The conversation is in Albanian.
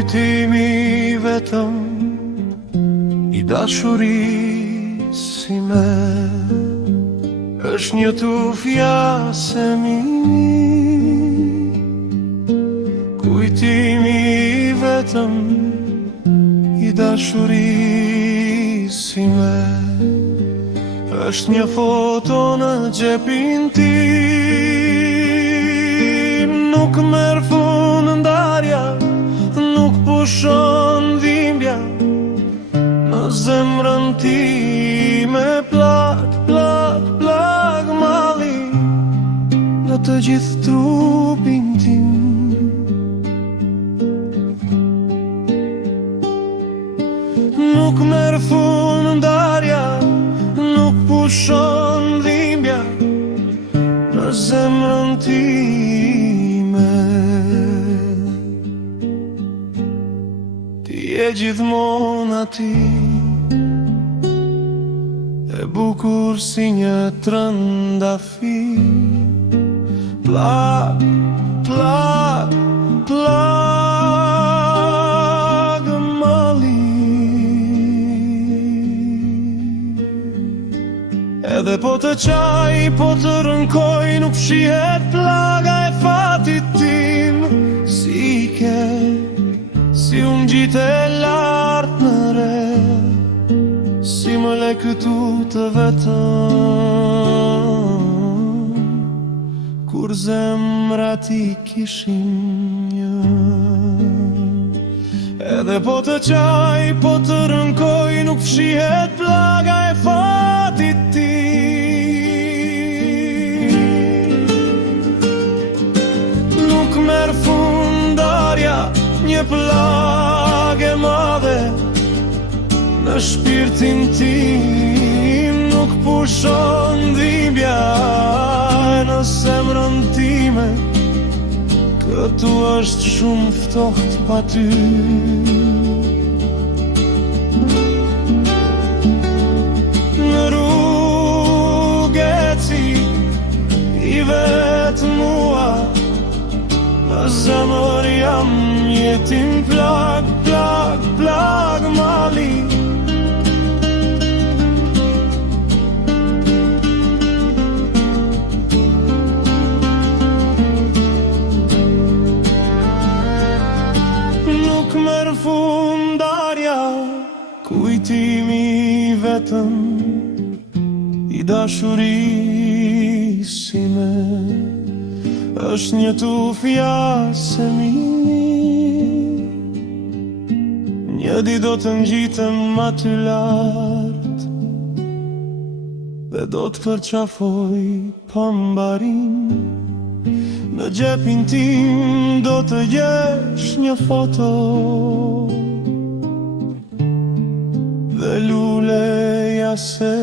Kujtimi vetëm i dashurisë ime është një tufja semini. Kujtimi vetëm i dashurisë ime është një foto në xhepin tim. Nuk merr fund ndarja, nuk pushon dhimbja në zemrën time. Plak, plak, plak malli në të gjithë trupin tim. Nuk merr fund ndarja, nuk pushon dhimbja në zemrën time. Ti je gjithmonë aty, e bukur si një trëndafil. Plak, plak, plak malli. Edhe po të qaj, po të rënkoj, nuk fshihet plaga e fatit tim. Si ke, si unë gjitë e lartë në re, si më le këtu të vetëm, kur zemra ti kishin një. Edhe po të qaj, po të rënkoj, nuk fshihet plaga e fatit tim. Nuk merr fund ndarja, një plagë e madhe në shpirtin tim. Nuk pushon dhimbja në zemrën time. Këtu është shumë ftohtë pa ty. Në rrugë eci i vetë mua, në zemër jam jetim. Plak, plak, plak malli. Nuk merr fund ndarja, kujtimi vetëm i dashurisë ime është një tufja semini. Një ditë do të ngjitem aty lart dhe do të përqafoj pambarin. Në xhepin tim do të gjesh një foto dhe luleja se